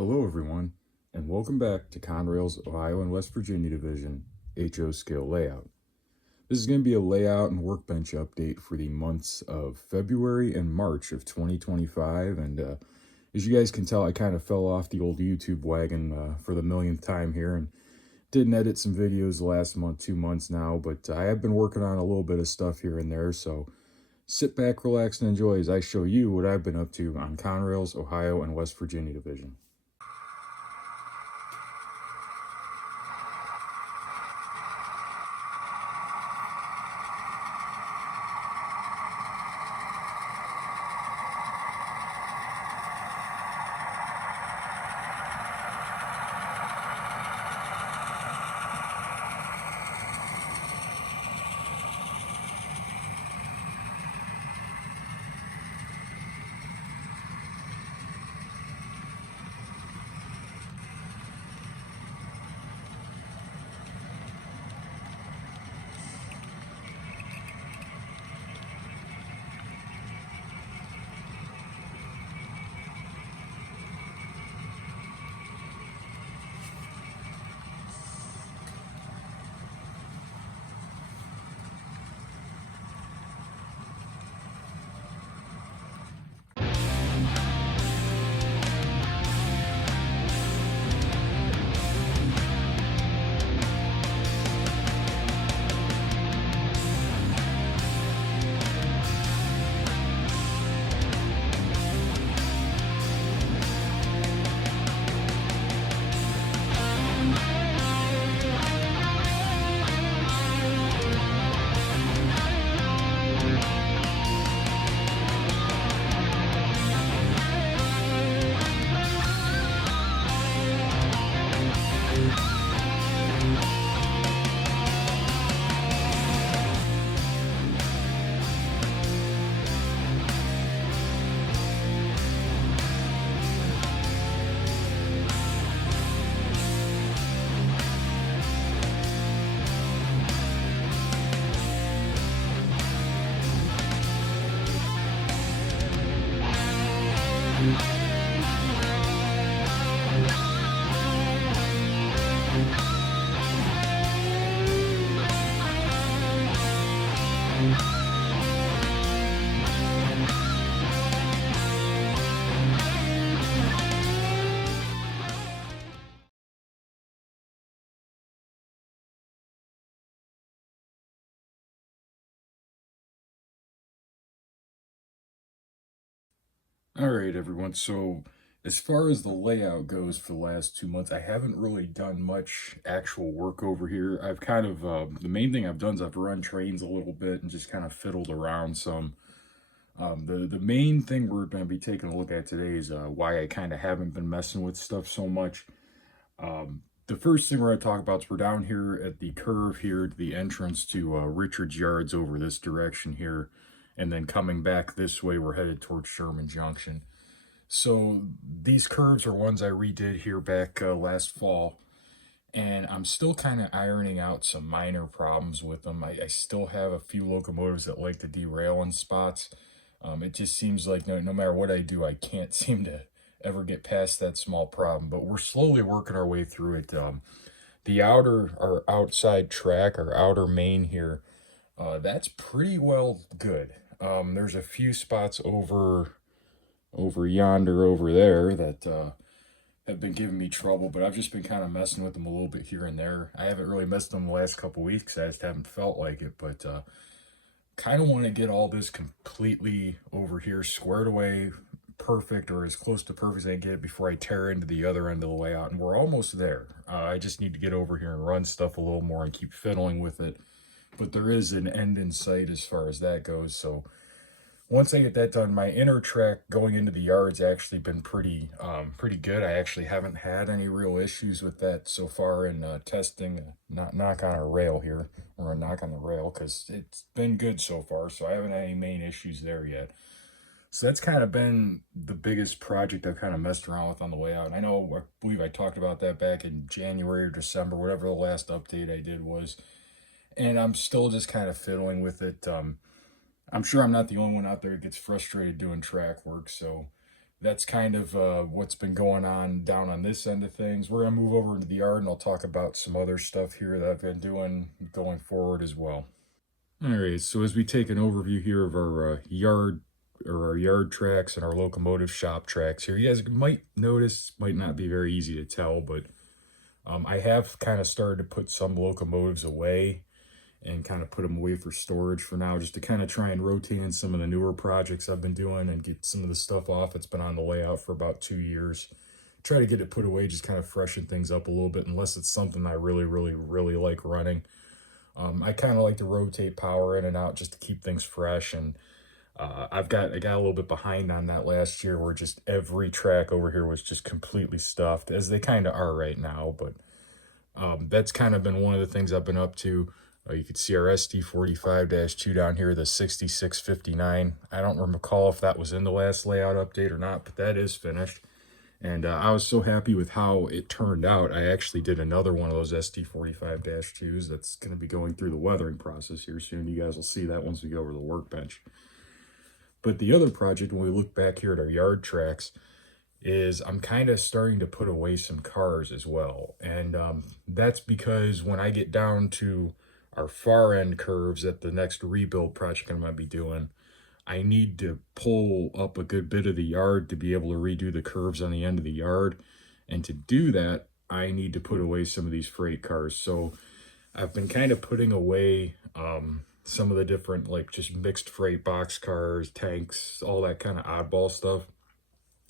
Hello everyone, and welcome back to Conrail's Ohio and West Virginia Division HO Scale Layout. This is going to be a layout and workbench update for the months of February and March of 2025, and as you guys can tell, I kind of fell off the old YouTube wagon for the millionth time here, and didn't edit some videos the last month, 2 months now, but I have been working on a little bit of stuff here and there, so sit back, relax, and enjoy as I show you what I've been up to on Conrail's Ohio and West Virginia Division. All right, everyone. So, as far as the layout goes for the last 2 months, I haven't really done much actual work over here. I've kind of, the main thing I've done is I've run trains a little bit and just kind of fiddled around some. The main thing we're going to be taking a look at today is why I kind of haven't been messing with stuff so much. The first thing we're going to talk about is we're down here at the curve here, the entrance to Richard's Yards over this direction here. And then coming back this way, we're headed towards Sherman Junction. So these curves are ones I redid here back last fall, and I'm still kind of ironing out some minor problems with them. I still have a few locomotives that like to derail in spots. It just seems like no matter what I do, I can't seem to ever get past that small problem, but we're slowly working our way through it. The our outside track, our outer main here, that's pretty well good. There's a few spots over yonder over there that have been giving me trouble, but I've just been kind of messing with them a little bit here and there. I haven't really messed them the last couple weeks. I just haven't felt like it, but kind of want to get all this completely over here squared away perfect, or as close to perfect as I can get it before I tear into the other end of the layout, and we're almost there. I just need to get over here and run stuff a little more and keep fiddling with it, but there is an end in sight as far as that goes. So once I get that done, my inner track going into the yard's actually been pretty good. I actually haven't had any real issues with that so far in testing. Not knock on a rail here, or a knock on the rail, because it's been good so far. So I haven't had any main issues there yet. So that's kind of been the biggest project I've kind of messed around with on the way out. And I believe I talked about that back in January or December, whatever the last update I did was. And I'm still just kind of fiddling with it. I'm sure I'm not the only one out there that gets frustrated doing track work, so that's kind of what's been going on down on this end of things. We're going to move over into the yard and I'll talk about some other stuff here that I've been doing going forward as well. All right, so as we take an overview here of our yard or our yard tracks and our locomotive shop tracks here, you guys might notice, might not be very easy to tell, but I have kind of started to put some locomotives away and kind of put them away for storage for now, just to kind of try and rotate in some of the newer projects I've been doing and get some of the stuff off that's been on the layout for about 2 years. Try to get it put away, just kind of freshen things up a little bit, unless it's something I really like running. I kind of like to rotate power in and out just to keep things fresh. And I got a little bit behind on that last year, where just every track over here was just completely stuffed, as they kind of are right now. But that's kind of been one of the things I've been up to. You can see our SD45-2 down here, the 6659. I don't recall if that was in the last layout update or not, but that is finished. And I was so happy with how it turned out. I actually did another one of those SD45-2s that's going to be going through the weathering process here soon. You guys will see that once we go over the workbench. But the other project, when we look back here at our yard tracks, is I'm kind of starting to put away some cars as well. And that's because when I get down to our far end curves at the next rebuild project I'm going to be doing, I need to pull up a good bit of the yard to be able to redo the curves on the end of the yard. And to do that, I need to put away some of these freight cars. So I've been kind of putting away some of the different, like, just mixed freight box cars, tanks, all that kind of oddball stuff.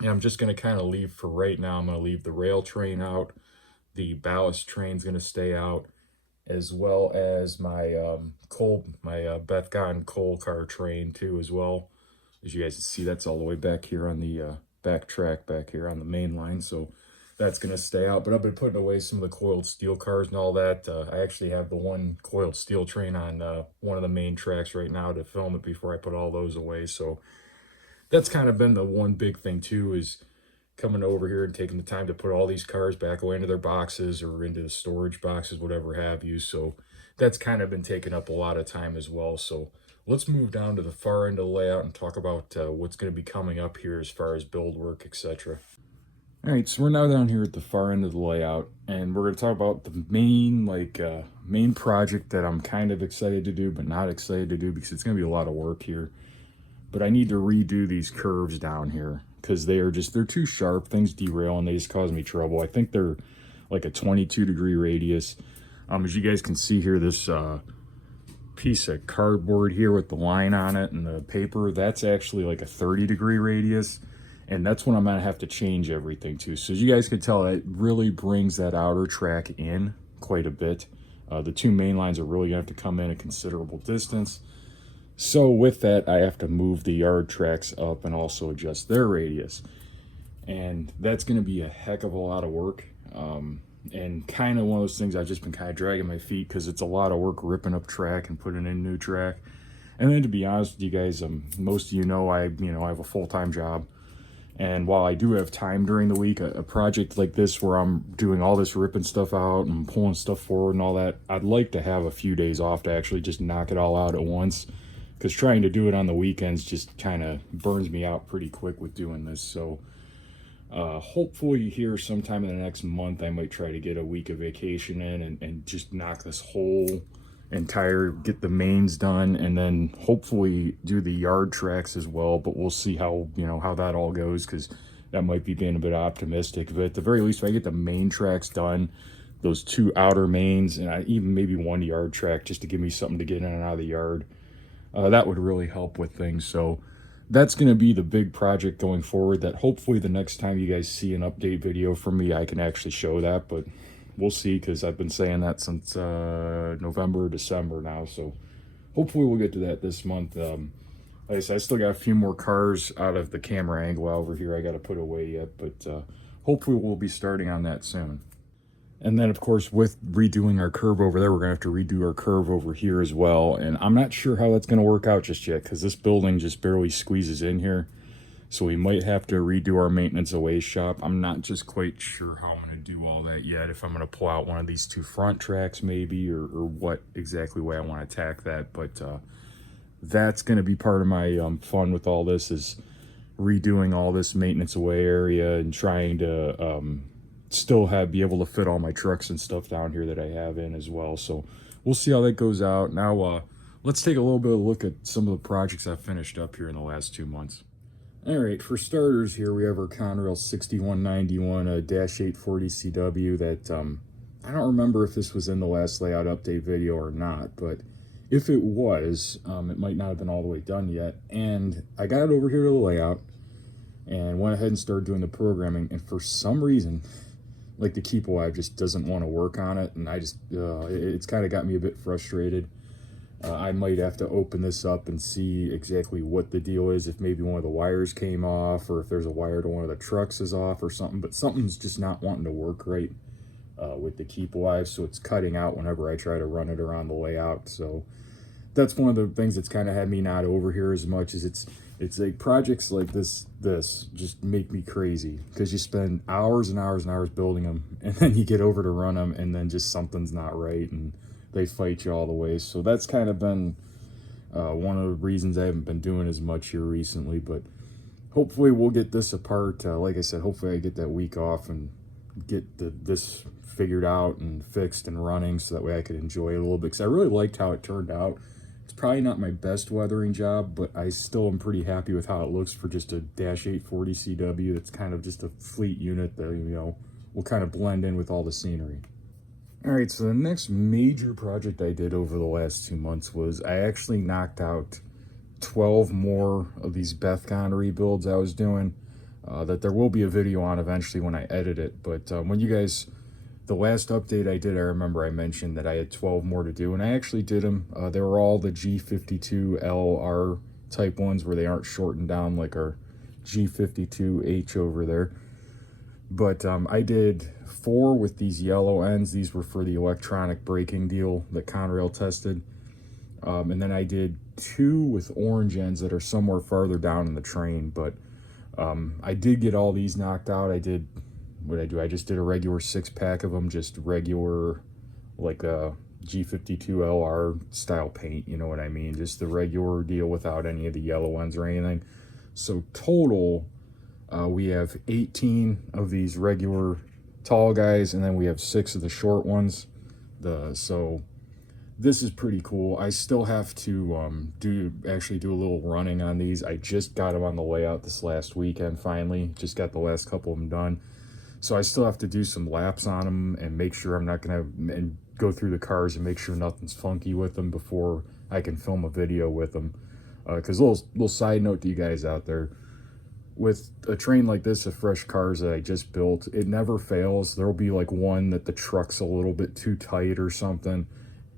And I'm just going to kind of leave, for right now, I'm going to leave the rail train out. The ballast train's going to stay out, as well as my Bethgon coal car train too, as well. As you guys can see, that's all the way back here on the back track back here on the main line, so that's going to stay out. But I've been putting away some of the coiled steel cars and all that. I actually have the one coiled steel train on one of the main tracks right now to film it before I put all those away. So that's kind of been the one big thing too, is coming over here and taking the time to put all these cars back away into their boxes or into the storage boxes, whatever have you. So that's kind of been taking up a lot of time as well. So let's move down to the far end of the layout and talk about what's going to be coming up here as far as build work, etc. All right, so we're now down here at the far end of the layout, and we're going to talk about the main project that I'm kind of excited to do, but not excited to do, because it's going to be a lot of work here. But I need to redo these curves down here, because they're too sharp. Things derail and they just cause me trouble. I think they're like a 22-degree radius. As you guys can see here, this piece of cardboard here with the line on it and the paper, that's actually like a 30-degree radius. And that's when I'm going to have to change everything to. So as you guys can tell, it really brings that outer track in quite a bit. The two main lines are really going to have to come in a considerable distance. So with that, I have to move the yard tracks up and also adjust their radius. And that's going to be a heck of a lot of work. And kind of one of those things I've just been kind of dragging my feet, because it's a lot of work ripping up track and putting in new track. And then, to be honest with you guys, most of you know I have a full-time job. And while I do have time during the week, a project like this where I'm doing all this ripping stuff out and pulling stuff forward and all that, I'd like to have a few days off to actually just knock it all out at once. Because trying to do it on the weekends just kind of burns me out pretty quick with doing this. So hopefully here sometime in the next month, I might try to get a week of vacation in and just knock this whole get the mains done, and then hopefully do the yard tracks as well. But we'll see how that all goes, because that might be being a bit optimistic. But at the very least, if I get the main tracks done, those two outer mains, and even maybe one yard track, just to give me something to get in and out of the yard, that would really help with things. So that's going to be the big project going forward, that hopefully the next time you guys see an update video from me, I can actually show that. But we'll see, because I've been saying that since November or December now. So hopefully we'll get to that this month. Like I said, I still got a few more cars out of the camera angle over here I got to put away yet. But hopefully we'll be starting on that soon. And then, of course, with redoing our curve over there, we're going to have to redo our curve over here as well. And I'm not sure how that's going to work out just yet, because this building just barely squeezes in here. So we might have to redo our maintenance away shop. I'm not just quite sure how I'm going to do all that yet. If I'm going to pull out one of these two front tracks maybe, or what exactly way I want to attack that. But that's going to be part of my fun with all this, is redoing all this maintenance away area and trying to still be able to fit all my trucks and stuff down here that I have in as well. So we'll see how that goes out. Now let's take a little bit of a look at some of the projects I've finished up here in the last 2 months. All right, for starters here, we have our Conrail 6191 -840 CW that I don't remember if this was in the last layout update video or not, but if it was, it might not have been all the way done yet. And I got it over here to the layout and went ahead and started doing the programming. And for some reason, like the keep alive just doesn't want to work on it. And I just, it's kind of got me a bit frustrated. I might have to open this up and see exactly what the deal is, if maybe one of the wires came off or if there's a wire to one of the trucks is off or something, but something's just not wanting to work right with the keep alive, so it's cutting out whenever I try to run it around the layout. So that's one of the things that's kind of had me not over here as much. Is it's like projects like this just make me crazy, because you spend hours and hours and hours building them, and then you get over to run them and then just something's not right and they fight you all the way. So that's kind of been one of the reasons I haven't been doing as much here recently. But hopefully we'll get this apart. Like I said, hopefully I get that week off and get this figured out and fixed and running, so that way I could enjoy it a little bit, because I really liked how it turned out. It's probably not my best weathering job, but I still am pretty happy with how it looks for just a -840 CW. That's kind of just a fleet unit that, you know, will kind of blend in with all the scenery. All right, so the next major project I did over the last 2 months was I actually knocked out 12 more of these Bethcon rebuilds I was doing, that there will be a video on eventually when I edit it. But when you guys, the last update I did, I remember I mentioned that I had 12 more to do, and I actually did them. They were all the G52LR type ones where they aren't shortened down like our G52H over there. But I did 4 with these yellow ends. These were for the electronic braking deal that Conrail tested. And then I did 2 with orange ends that are somewhere farther down in the train. But I did get all these knocked out. I did, what did I do? I just did a regular 6-pack of them, just regular, like a G52LR style paint, you know what I mean? Just the regular deal without any of the yellow ends or anything. So total, we have 18 of these regular tall guys, and then we have 6 of the short ones. So this is pretty cool. I still have to actually do a little running on these. I just got them on the layout this last weekend, finally. Just got the last couple of them done. So I still have to do some laps on them and make sure I'm not going to go through the cars and make sure nothing's funky with them before I can film a video with them. Because little side note to you guys out there, with a train like this of fresh cars that I just built, it never fails. There'll be like one that the truck's a little bit too tight or something,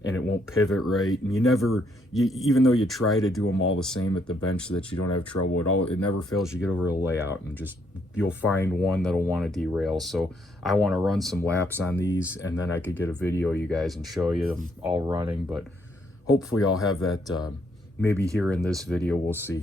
and it won't pivot right. And even though you try to do them all the same at the bench so that you don't have trouble at all, it never fails. You get over a layout and you'll find one that'll want to derail. So I want to run some laps on these, and then I could get a video of you guys and show you them all running. But hopefully I'll have that maybe here in this video. We'll see.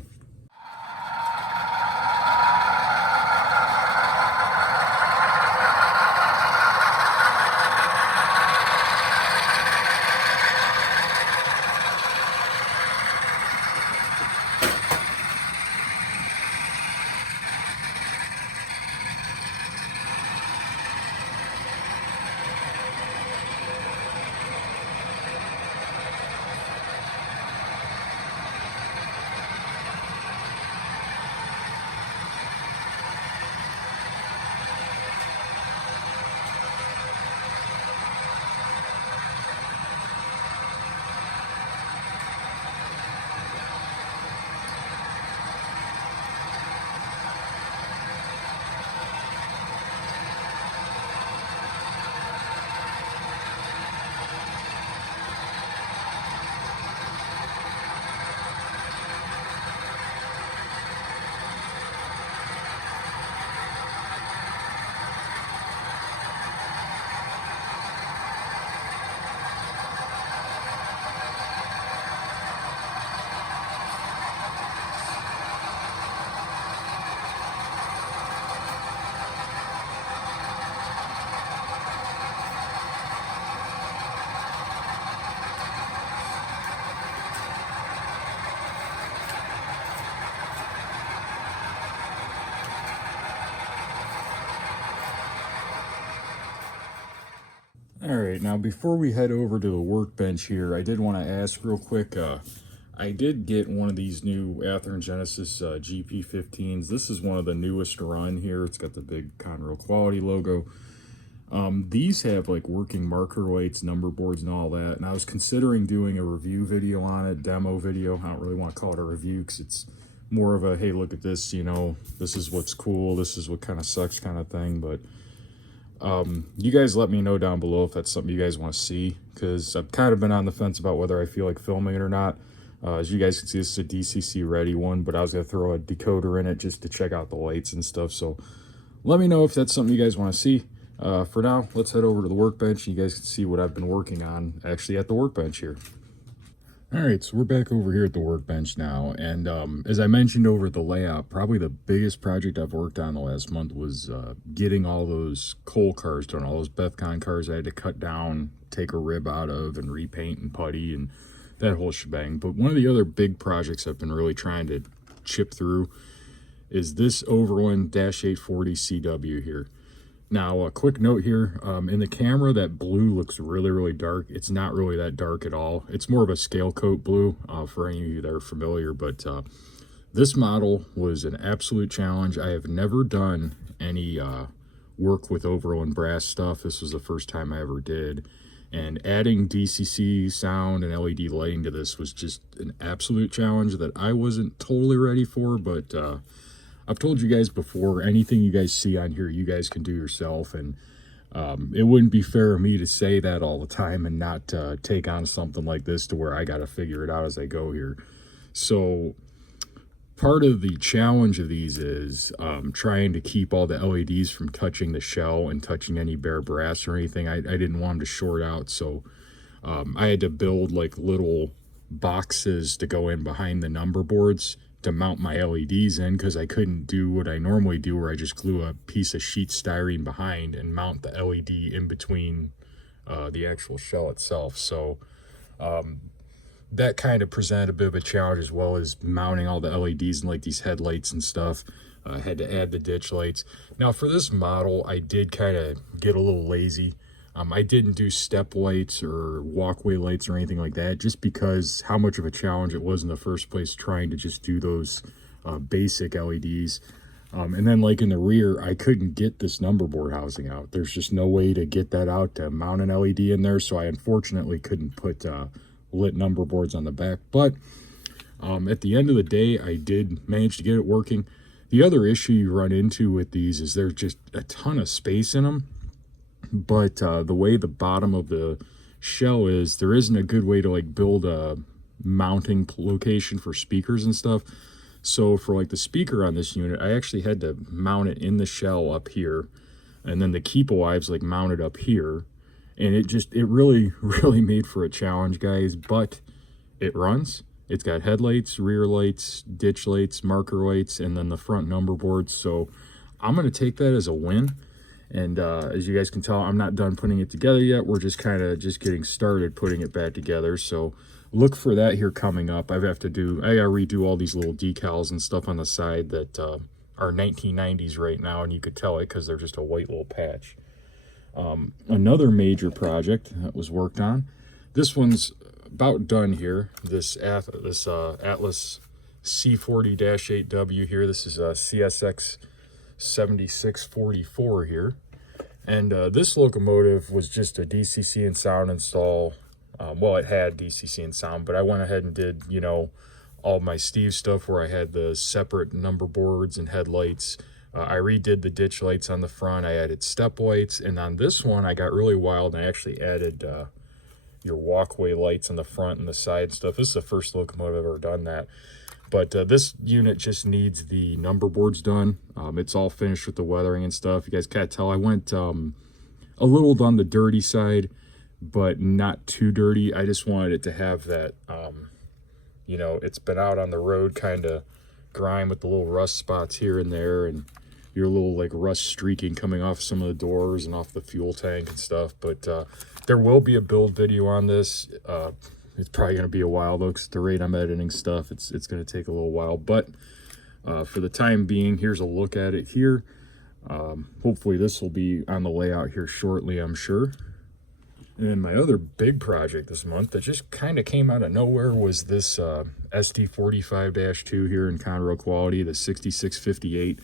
All right, now before we head over to the workbench here, I did want to ask real quick. I did get one of these new Athearn Genesis GP15s. This is one of the newest run here. It's got the big Conrail quality logo. These have like working marker lights, number boards, and all that. And I was considering doing a review video on it, demo video. I don't really want to call it a review because it's more of a, hey, look at this, you know, this is what's cool, this is what kind of sucks kind of thing. But you guys let me know down below if that's something you guys want to see, because I've kind of been on the fence about whether I feel like filming it or not. As you guys can see, this is a DCC ready one, but I was going to throw a decoder in it just to check out the lights and stuff. So let me know if that's something you guys want to see. For now, let's head over to the workbench and you guys can see what I've been working on actually at the workbench here. All right, so we're back over here at the workbench now, and as I mentioned over the layout, probably the biggest project I've worked on the last month was getting all those coal cars done, all those Bethcon cars I had to cut down, take a rib out of, and repaint and putty, and that whole shebang. But one of the other big projects I've been really trying to chip through is this Overland 840 CW here. Now, a quick note here, in the camera, that blue looks really, really dark. It's not really that dark at all. It's more of a scale coat blue, for any of you that are familiar, but this model was an absolute challenge. I have never done any work with Overland brass stuff. This was the first time I ever did. And adding DCC sound and LED lighting to this was just an absolute challenge that I wasn't totally ready for, but I've told you guys before, anything you guys see on here, you guys can do yourself, and it wouldn't be fair of me to say that all the time and not take on something like this to where I got to figure it out as I go here. So part of the challenge of these is trying to keep all the LEDs from touching the shell and touching any bare brass or anything. I didn't want them to short out, so I had to build like little boxes to go in behind the number boards to mount my LEDs in, because I couldn't do what I normally do where I just glue a piece of sheet styrene behind and mount the LED in between the actual shell itself. So that kind of presented a bit of a challenge, as well as mounting all the LEDs and like these headlights and stuff. I had to add the ditch lights. Now for this model, I did kind of get a little lazy. I didn't do step lights or walkway lights or anything like that, just because how much of a challenge it was in the first place trying to just do those basic LEDs. And then like in the rear, I couldn't get this number board housing out. There's just no way to get that out to mount an LED in there, so I unfortunately couldn't put lit number boards on the back. But at the end of the day, I did manage to get it working. The other issue you run into with these is there's just a ton of space in them. But the way the bottom of the shell is, there isn't a good way to like build a mounting location for speakers and stuff. So for like the speaker on this unit, I actually had to mount it in the shell up here, and then the keep alive's like mounted up here, and it really made for a challenge, guys. But it runs. It's got headlights, rear lights, ditch lights, marker lights, and then the front number boards. So I'm gonna take that as a win. And as you guys can tell, I'm not done putting it together yet. We're just kind of just getting started putting it back together. So look for that here coming up. I gotta redo all these little decals and stuff on the side that are 1990s right now, and you could tell it because they're just a white little patch. Another major project that was worked on. This one's about done here. This Atlas C40-8W here. This is a CSX 7644 here, and this locomotive was just a DCC and sound install. Well, it had DCC and sound, but I went ahead and did, you know, all my Steve stuff where I had the separate number boards and headlights. I redid the ditch lights on the front. I added step lights, and on this one I got really wild and I actually added your walkway lights on the front and the side stuff. This is the first locomotive I've ever done that. But this unit just needs the number boards done. It's all finished with the weathering and stuff. You guys can't tell. I went a little on the dirty side, but not too dirty. I just wanted it to have that, you know, it's been out on the road kind of grime with the little rust spots here and there, and your little like rust streaking coming off some of the doors and off the fuel tank and stuff. But there will be a build video on this. It's probably going to be a while though, because at the rate I'm editing stuff, it's going to take a little while. But for the time being, here's a look at it here. Hopefully this will be on the layout here shortly, I'm sure. And my other big project this month that just kind of came out of nowhere was this ST45-2 here in Conrail quality, the 6658.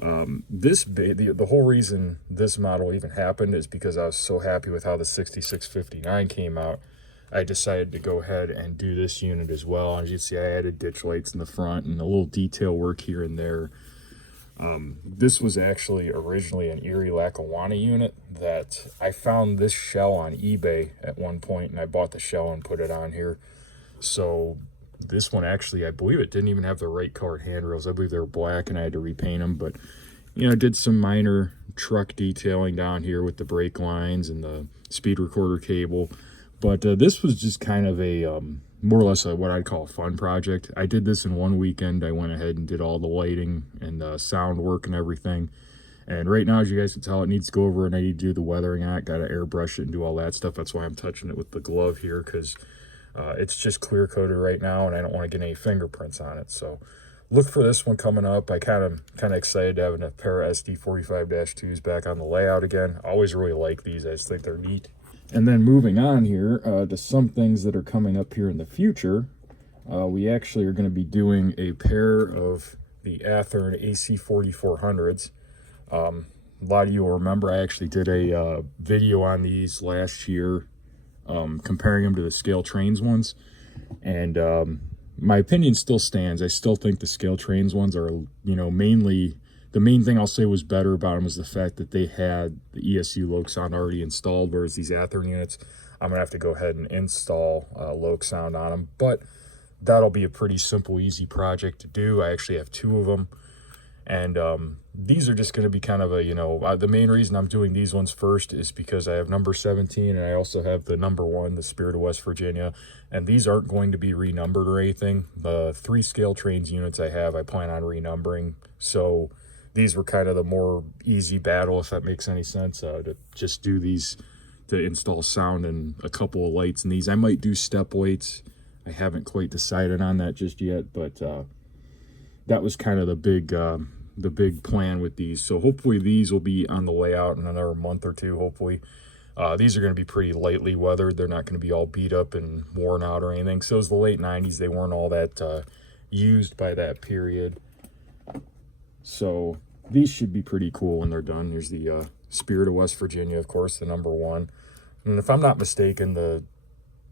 The whole reason this model even happened is because I was so happy with how the 6659 came out. I decided to go ahead and do this unit as well. As you can see, I added ditch lights in the front and a little detail work here and there. This was actually originally an Erie Lackawanna unit that I found this shell on eBay at one point, and I bought the shell and put it on here. So this one actually, I believe it didn't even have the right colored handrails. I believe they were black and I had to repaint them, but you know, I did some minor truck detailing down here with the brake lines and the speed recorder cable. But this was just kind of a more or less what I'd call a fun project. I did this in one weekend. I went ahead and did all the lighting and sound work and everything. And right now, as you guys can tell, it needs to go over and I need to do the weathering on it. Got to airbrush it and do all that stuff. That's why I'm touching it with the glove here, because it's just clear coated right now and I don't want to get any fingerprints on it. So look for this one coming up. I kind of excited to have a pair of SD45-2s back on the layout again. I always really like these. I just think they're neat. And then moving on here to some things that are coming up here in the future, we actually are going to be doing a pair of the Athearn AC4400s. A lot of you will remember I actually did a video on these last year, comparing them to the scale trains ones. And my opinion still stands. I still think the scale trains ones are, you know, mainly... The main thing I'll say was better about them is the fact that they had the ESU Loc sound already installed, whereas these Athearn units, I'm going to have to go ahead and install Loc sound on them. But that'll be a pretty simple, easy project to do. I actually have two of them. And these are just going to be kind of a, you know, the main reason I'm doing these ones first is because I have number 17 and I also have the number 1, the Spirit of West Virginia. And these aren't going to be renumbered or anything. The 3 scale trains units I have, I plan on renumbering. So these were kind of the more easy battle, if that makes any sense, to just do these, to install sound and a couple of lights in these. I might do step lights. I haven't quite decided on that just yet, but that was kind of the big plan with these. So hopefully these will be on the layout in another month or two, hopefully. These are going to be pretty lightly weathered. They're not going to be all beat up and worn out or anything. So it was the late 90s. They weren't all that used by that period. So these should be pretty cool when they're done. Here's the Spirit of West Virginia, of course, the number 1. And if I'm not mistaken,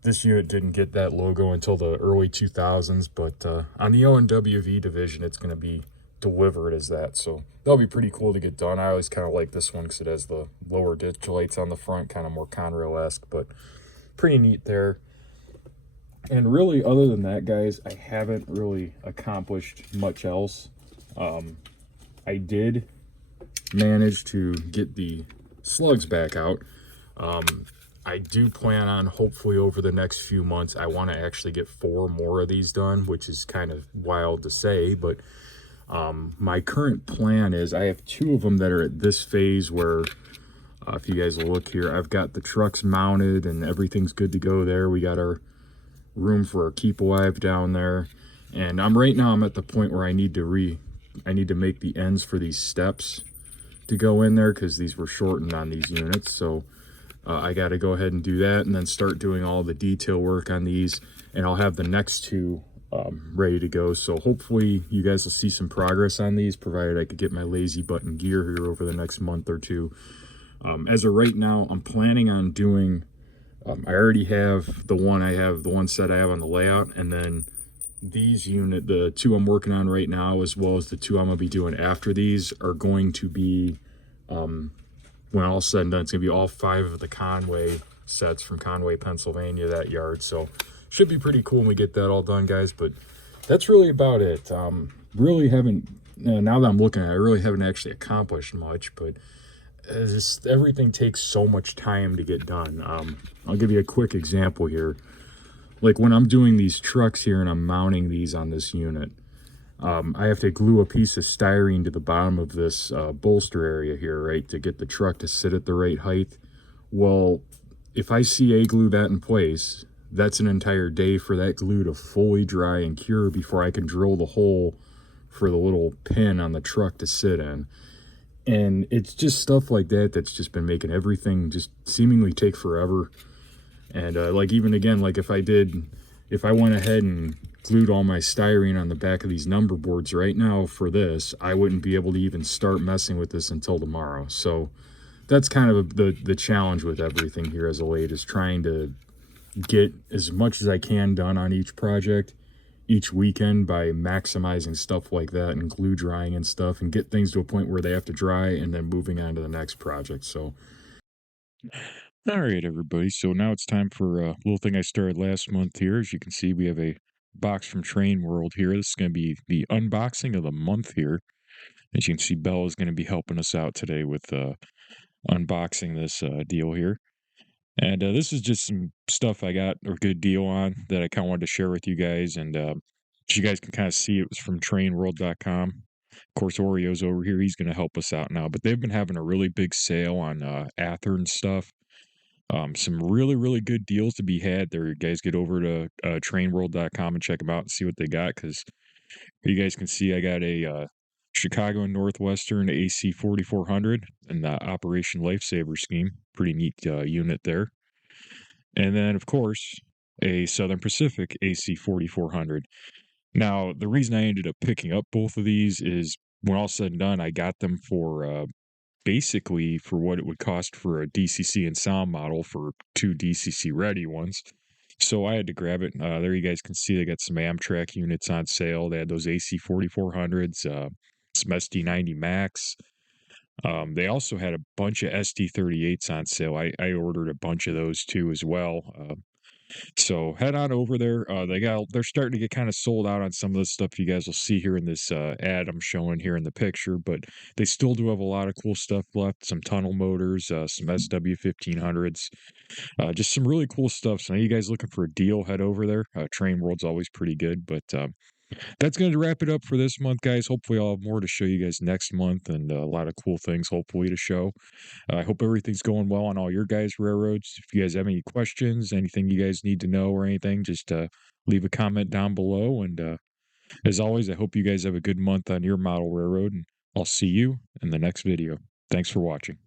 this unit didn't get that logo until the early 2000s, but on the O&WV division, it's going to be delivered as that. So that'll be pretty cool to get done. I always kind of like this one because it has the lower ditch lights on the front, kind of more Conrail-esque, but pretty neat there. And really, other than that, guys, I haven't really accomplished much else. I did manage to get the slugs back out. I do plan on, hopefully over the next few months, I want to actually get 4 more of these done, which is kind of wild to say, but my current plan is I have 2 of them that are at this phase where, if you guys will look here, I've got the trucks mounted and everything's good to go there. We got our room for our keep alive down there, and right now I'm at the point where I need to make the ends for these steps to go in there because these were shortened on these units. So I got to go ahead and do that and then start doing all the detail work on these, and I'll have the next 2 ready to go. So hopefully you guys will see some progress on these, provided I could get my lazy button gear here over the next month or 2. As of right now, I'm planning on doing, I already have the one set I have on the layout, and then these the 2 I'm working on right now, as well as the 2 I'm going to be doing after these, are going to be, when all said and done, it's going to be all 5 of the Conway sets from Conway, Pennsylvania, that yard. So should be pretty cool when we get that all done, guys. But that's really about it. Really haven't, now that I'm looking at it, I really haven't actually accomplished much, but everything takes so much time to get done. I'll give you a quick example here. Like when I'm doing these trucks here and I'm mounting these on this unit, I have to glue a piece of styrene to the bottom of this bolster area here, right, to get the truck to sit at the right height. Well, if I CA glue that in place, that's an entire day for that glue to fully dry and cure before I can drill the hole for the little pin on the truck to sit in. And it's just stuff like that that's just been making everything just seemingly take forever. And like even again, like if I went ahead and glued all my styrene on the back of these number boards right now for this, I wouldn't be able to even start messing with this until tomorrow. So that's kind of the challenge with everything here as a late, is trying to get as much as I can done on each project each weekend by maximizing stuff like that and glue drying and stuff, and get things to a point where they have to dry and then moving on to the next project. So all right, everybody. So now it's time for a little thing I started last month here. As you can see, we have a box from Train World here. This is going to be the unboxing of the month here. As you can see, Belle is going to be helping us out today with unboxing this deal here. And this is just some stuff I got a good deal on that I kind of wanted to share with you guys. And as you guys can kind of see, it was from trainworld.com. Of course, Oreo's over here. He's going to help us out now. But they've been having a really big sale on Athearn stuff. Some really, really good deals to be had there. You guys get over to trainworld.com and check them out and see what they got. Because you guys can see, I got a Chicago and Northwestern AC 4400 and the Operation Lifesaver scheme. Pretty neat unit there. And then, of course, a Southern Pacific AC 4400. Now, the reason I ended up picking up both of these is when all said and done, I got them for basically for what it would cost for a DCC and sound model for two DCC ready ones. So I had to grab it. There you guys can see they got some Amtrak units on sale. They had those AC 4400s, some SD90 Max. They also had a bunch of SD38s on sale. I ordered a bunch of those too as well. So head on over there. They're starting to get kind of sold out on some of the stuff you guys will see here in this ad I'm showing here in the picture, but they still do have a lot of cool stuff left. Some tunnel motors, some SW1500s, just some really cool stuff. So now you guys looking for a deal, head over there. Train World's always pretty good, but that's going to wrap it up for this month, guys. Hopefully I'll have more to show you guys next month, and a lot of cool things hopefully to show. I hope everything's going well on all your guys' railroads. If you guys have any questions, anything you guys need to know or anything, just leave a comment down below. And as always, I hope you guys have a good month on your model railroad, and I'll see you in the next video. Thanks for watching.